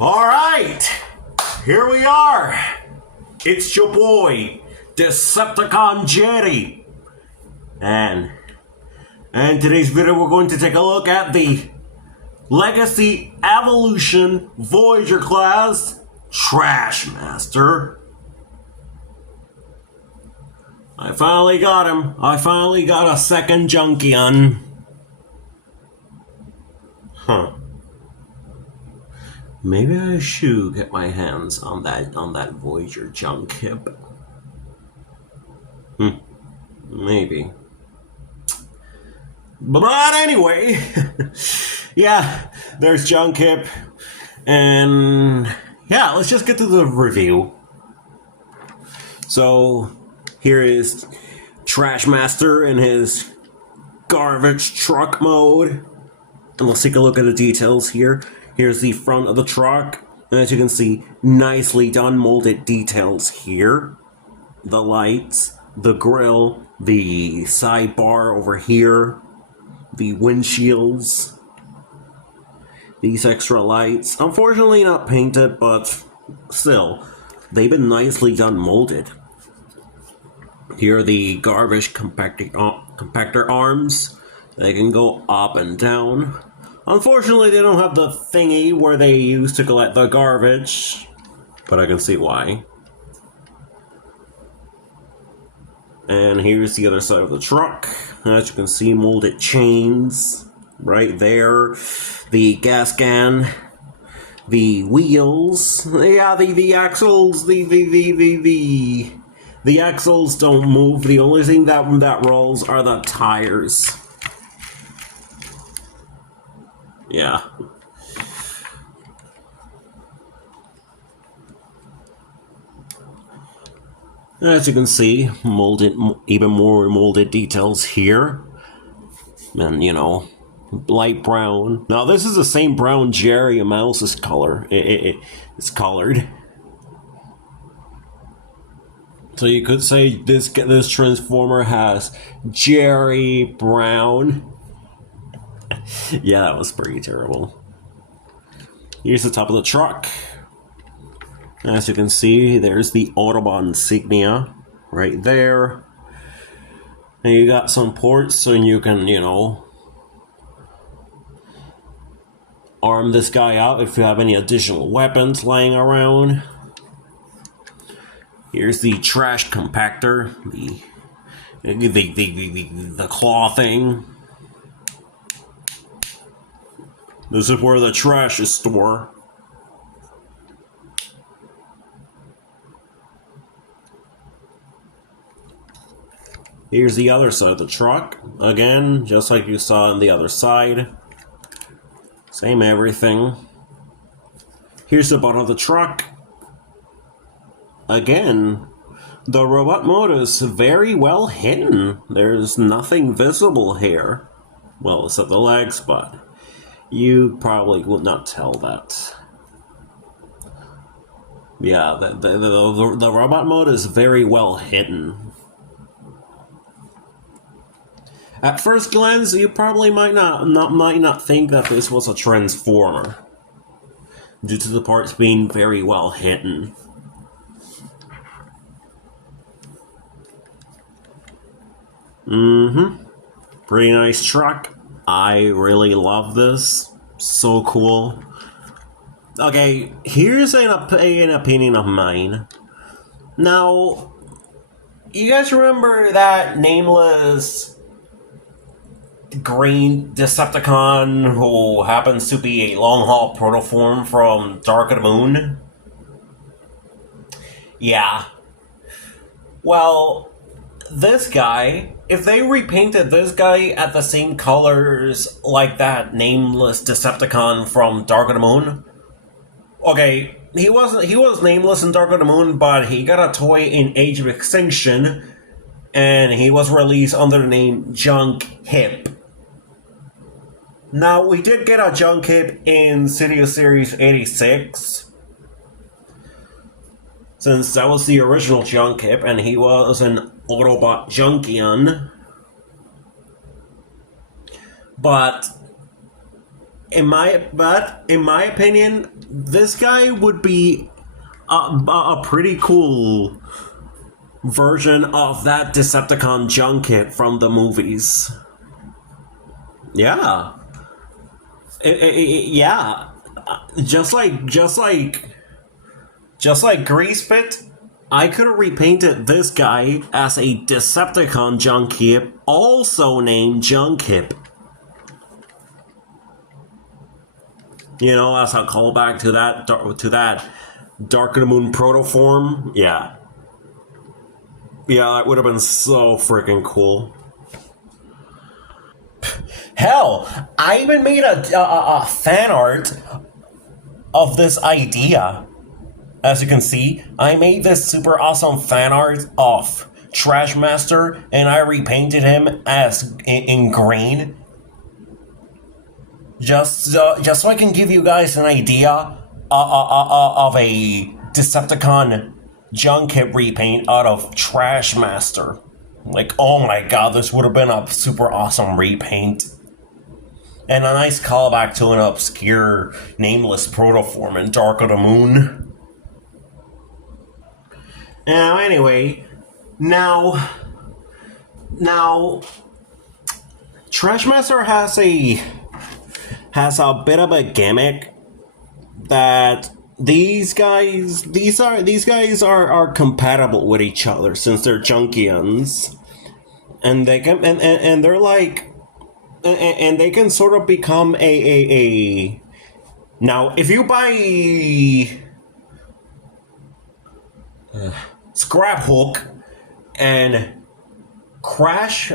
Alright, here we are. It's your boy, Decepticon Jerry. And in today's video we're going to take a look at the Legacy Evolution Voyager class Trashmaster. I finally got him. I finally got a second Junkion. Huh. Maybe I should get my hands on that Voyager junk hip. Maybe. But anyway, yeah, there's junk hip, and yeah, let's just get to the review. So here is Trashmaster in his garbage truck mode, and let's take a look at the details here. Here's the front of the truck, and as you can see, nicely done molded details here. The lights, the grille, the sidebar over here, the windshields, these extra lights. Unfortunately not painted, but still, they've been nicely done molded. Here are the garbage compactor arms. They can go up and down. Unfortunately, they don't have the thingy where they used to collect the garbage, but I can see why. And here's the other side of the truck. As you can see, molded chains right there. The gas can, the wheels, yeah, the axles, the axles don't move. The only thing that rolls are the tires. Yeah. As you can see, molded, even more molded details here. And, you know, light brown. Now, this is the same brown Jerry Mouse's color. It's colored. So you could say this Transformer has Jerry Brown. Yeah, that was pretty terrible. Here's the top of the truck. As you can see, there's the Autobahn insignia right there. And you got some ports so you can, you know, arm this guy out if you have any additional weapons lying around. Here's the trash compactor, the claw thing. This is where the trash is stored. Here's the other side of the truck. Again, just like you saw on the other side. Same everything. Here's the bottom of the truck. Again, the robot mode is very well hidden. There's nothing visible here. Well, except the legs, but you probably would not tell that. Yeah, the robot mode is very well hidden. At first glance, you probably might not think that this was a Transformer, due to the parts being very well hidden. Pretty nice truck. I really love this. So cool. Okay, here's an opinion of mine. Now, you guys remember that nameless green Decepticon who happens to be a long-haul protoform from Dark of the Moon? Yeah. Well, this guy, if they repainted this guy at the same colors like that nameless Decepticon from Dark of the Moon, okay, he was nameless in Dark of the Moon, but he got a toy in Age of Extinction, and he was released under the name Junk Hip. Now, we did get a Junk Hip in City of Series 86, since that was the original Junk Hip, and he was an Autobot Junkion. But in my opinion, this guy would be a pretty cool version of that Decepticon junket from the movies. Yeah. Yeah. Just like Grease Pit, I could have repainted this guy as a Decepticon junket, also named Junkip. You know, as a callback to that Dark of the Moon protoform. Yeah. Yeah, that would have been so freaking cool. Hell, I even made a fan art of this idea. As you can see, I made this super awesome fan art of Trashmaster, and I repainted him as in green. Just so I can give you guys an idea of a Decepticon junket repaint out of Trashmaster. Like, oh my god, this would have been a super awesome repaint. And a nice callback to an obscure, nameless protoform in Dark of the Moon. Now, anyway, now, Trashmaster has a bit of a gimmick that these guys are compatible with each other since they're Junkians, and they can and they're like and they can sort of become a now if you buy Scrap Hook and Crash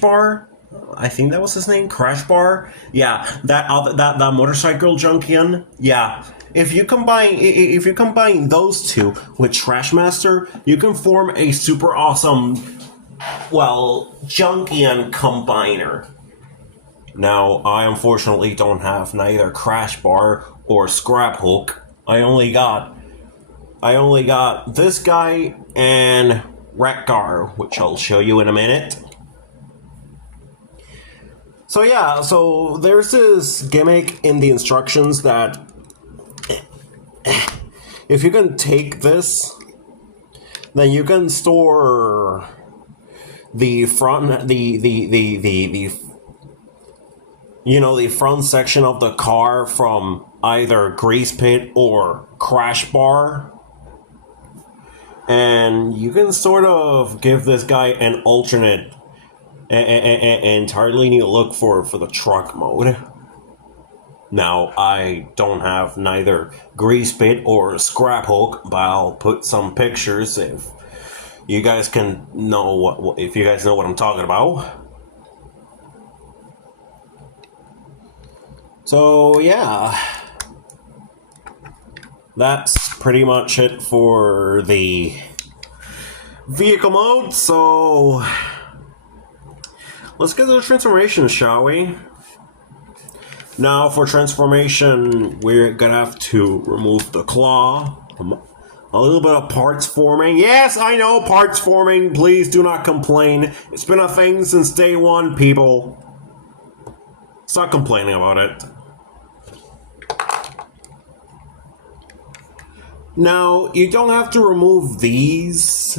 Bar, I think that was his name, Crash Bar. Yeah, that motorcycle junkian. Yeah, if you combine those two with Trashmaster, you can form a super awesome, well, junkian combiner. Now, I unfortunately don't have neither Crash Bar or Scrap Hook. I only got this guy and Rekgar, which I'll show you in a minute. So yeah, so there's this gimmick in the instructions that if you can take this, then you can store the front the front section of the car from either Grease Pit or Crash Bar. And you can sort of give this guy an alternate entirely new look for the truck mode. Now, I don't have neither Grease Pit or Scrap Hook, but I'll put some pictures if you guys can know if you guys know what I'm talking about. So yeah, that's pretty much it for the vehicle mode. So let's get to the transformation, shall we? Now, for transformation, we're gonna have to remove the claw. A little bit of parts forming. Yes, I know, parts forming. Please do not complain. It's been a thing since day one, people. Stop complaining about it. Now, you don't have to remove these.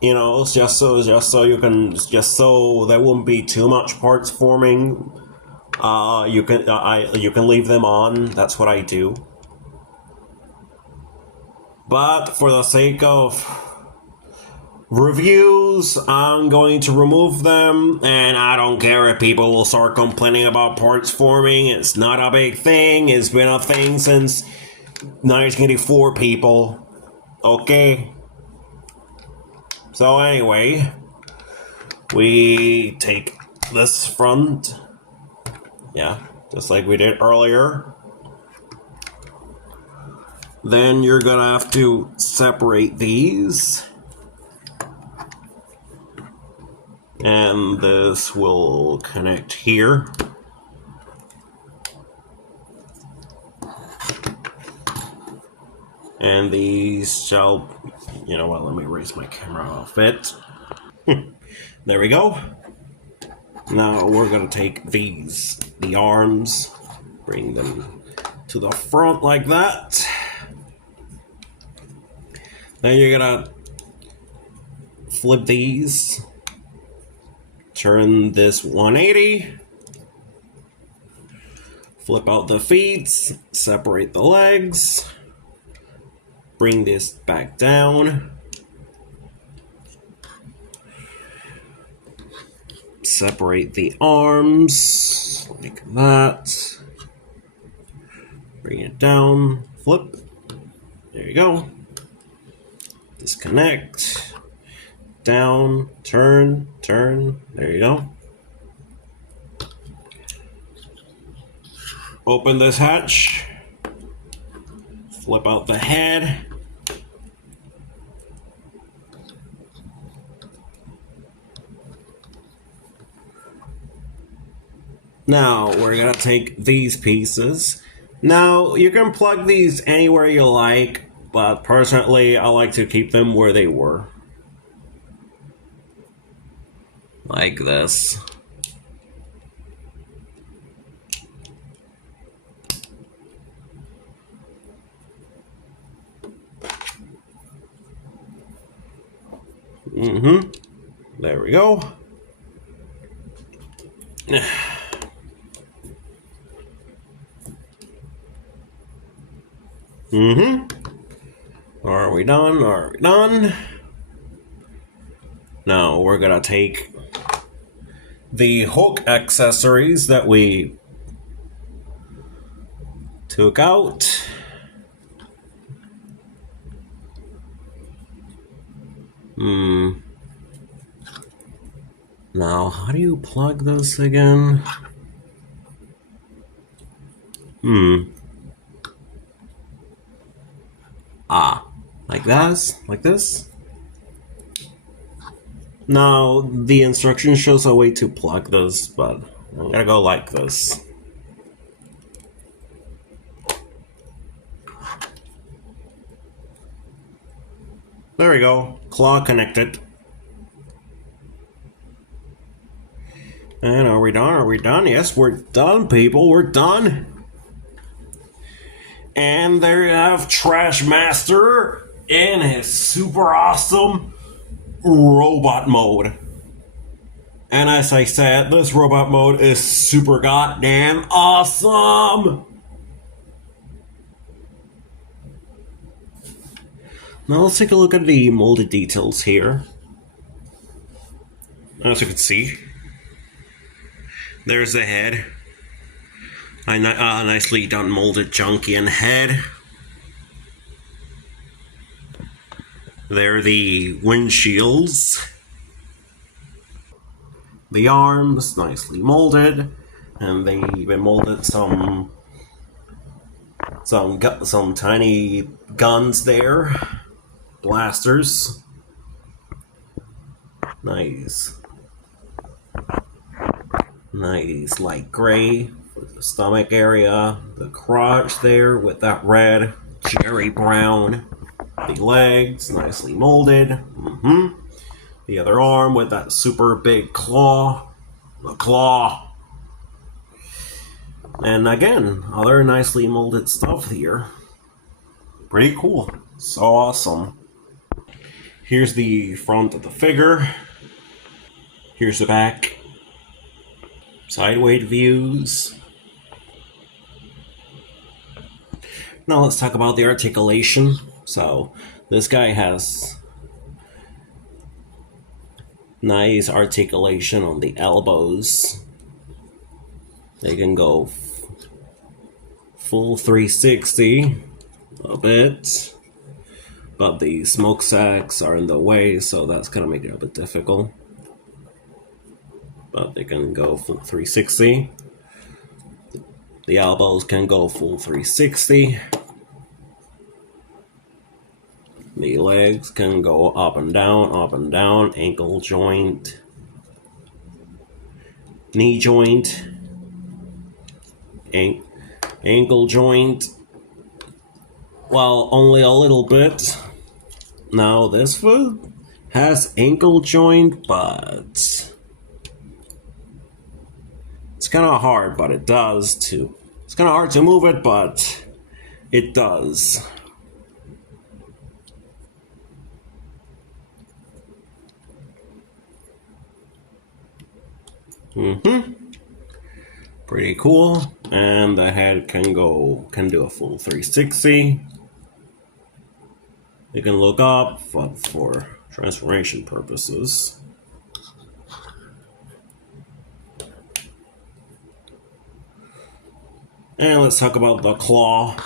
You know, just so there won't be too much parts forming. You can leave them on. That's what I do. But for the sake of reviews, I'm going to remove them, and I don't care if people will start complaining about parts forming. It's not a big thing. It's been a thing since 1984, people. Okay. So anyway, we take this front. Yeah, just like we did earlier. Then you're gonna have to separate these. And this will connect here. And these shall, you know what, let me raise my camera off it. There we go. Now we're gonna take these, the arms, Bring them to the front like that. Then you're gonna flip these, turn this 180, flip out the feet, separate the legs, bring this back down, separate the arms like that, bring it down, flip, there you go, disconnect, down, turn, there you go. Open this hatch, flip out the head, now we're gonna take these pieces. Now you can plug these anywhere you like, but personally I like to keep them where they were. Like this. There we go. Are we done? Are we done? Now we're gonna take the hook accessories that we took out. Now, how do you plug this again? Like this? Like this? Now, the instruction shows a way to plug this, but I'm gonna go like this. There we go. Claw connected. And are we done? Are we done? Yes, we're done, people. We're done. And there you have Trashmaster in his super awesome robot mode. And as I said, this robot mode is super goddamn awesome. Now let's take a look at the molded details here. As you can see, there's the head. A nicely done molded Junkian head. There are the windshields. The arms, nicely molded. And they even molded some tiny guns there. Blasters. Nice light gray for the stomach area, the crotch there with that red cherry brown, the legs nicely molded, the other arm with that super big claw, and again, other nicely molded stuff here. Pretty cool, so awesome. Here's the front of the figure, here's the back. Sideways views. Now let's talk about the articulation. So this guy has nice articulation on the elbows. They can go full 360 a bit, but the smokestacks are in the way, so that's gonna make it a bit difficult. But they can go full 360. The elbows can go full 360. The legs can go up and down, ankle joint, knee joint, ankle joint. Well, only a little bit. Now this foot has ankle joint, but it's kind of hard, but it does too. It's kind of hard to move it, but it does. Pretty cool. And the head can do a full 360. You can look up for transformation purposes. And let's talk about the claw.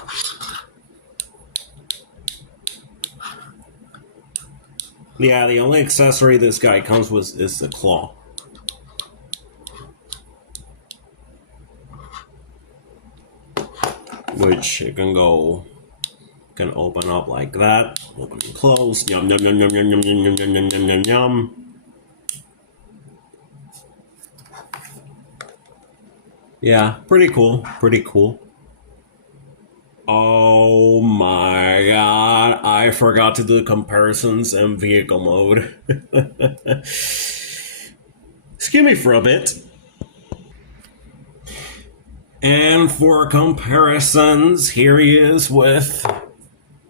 Yeah, the only accessory this guy comes with is the claw. Which it can open up like that, open and close, yum yum yum yum yum yum yum yum yum yum yum yum. Yeah, pretty cool, pretty cool. Oh my god, I forgot to do comparisons in vehicle mode. Excuse me for a bit. And for comparisons, here he is with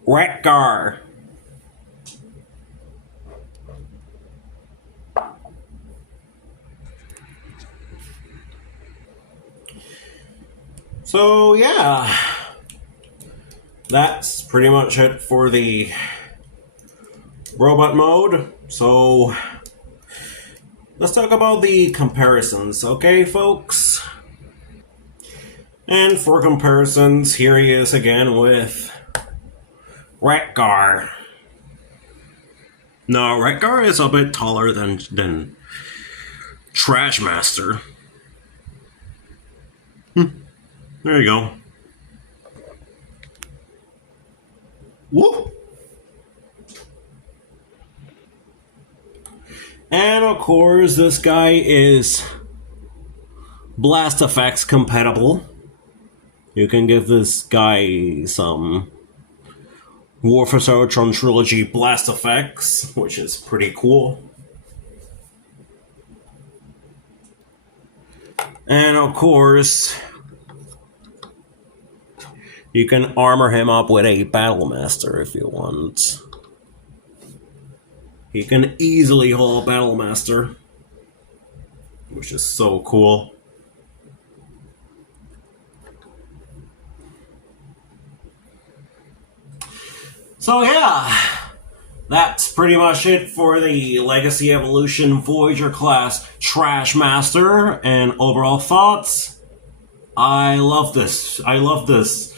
Wreck-Gar. So yeah, that's pretty much it for the robot mode. So let's talk about the comparisons, okay, folks? And for comparisons, here he is again with Wreck-Gar. No, Wreck-Gar is a bit taller than Trashmaster. There you go. Whoop! And of course, this guy is Blast Effects compatible. You can give this guy some War for Cybertron Trilogy Blast Effects, which is pretty cool. And of course, you can armor him up with a Battlemaster if you want. He can easily haul Battlemaster, which is so cool. So yeah, that's pretty much it for the Legacy Evolution Voyager class Trashmaster. And overall thoughts, I love this. I love this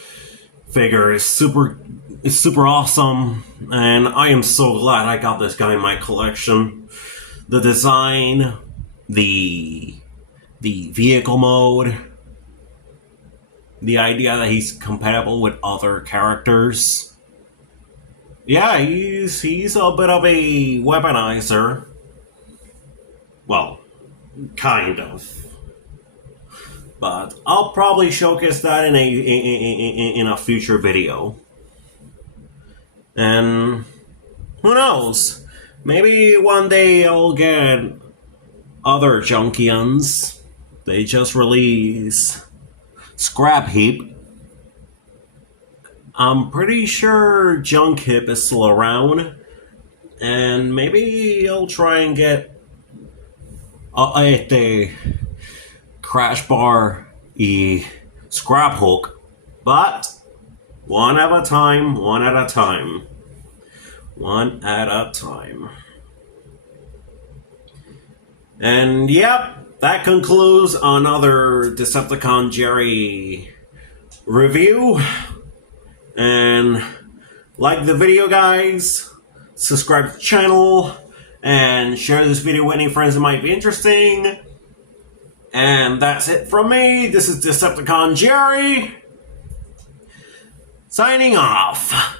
figure. It's super awesome, and I am so glad I got this guy in my collection. The design, the vehicle mode, the idea that he's compatible with other characters. Yeah, he's a bit of a weaponizer. Well, kind of. But I'll probably showcase that in a future video. And who knows? Maybe one day I'll get other Junkions. They just released Scrap Heap. I'm pretty sure Junk Hip is still around, and maybe I'll try and get a Crash Bar Scrap Hook, but one at a time, one at a time. One at a time. And yep, that concludes another Decepticon Jerry review. And like the video, guys, subscribe to the channel, and share this video with any friends that might be interesting. And that's it from me. This is Decepticon Jerry, signing off.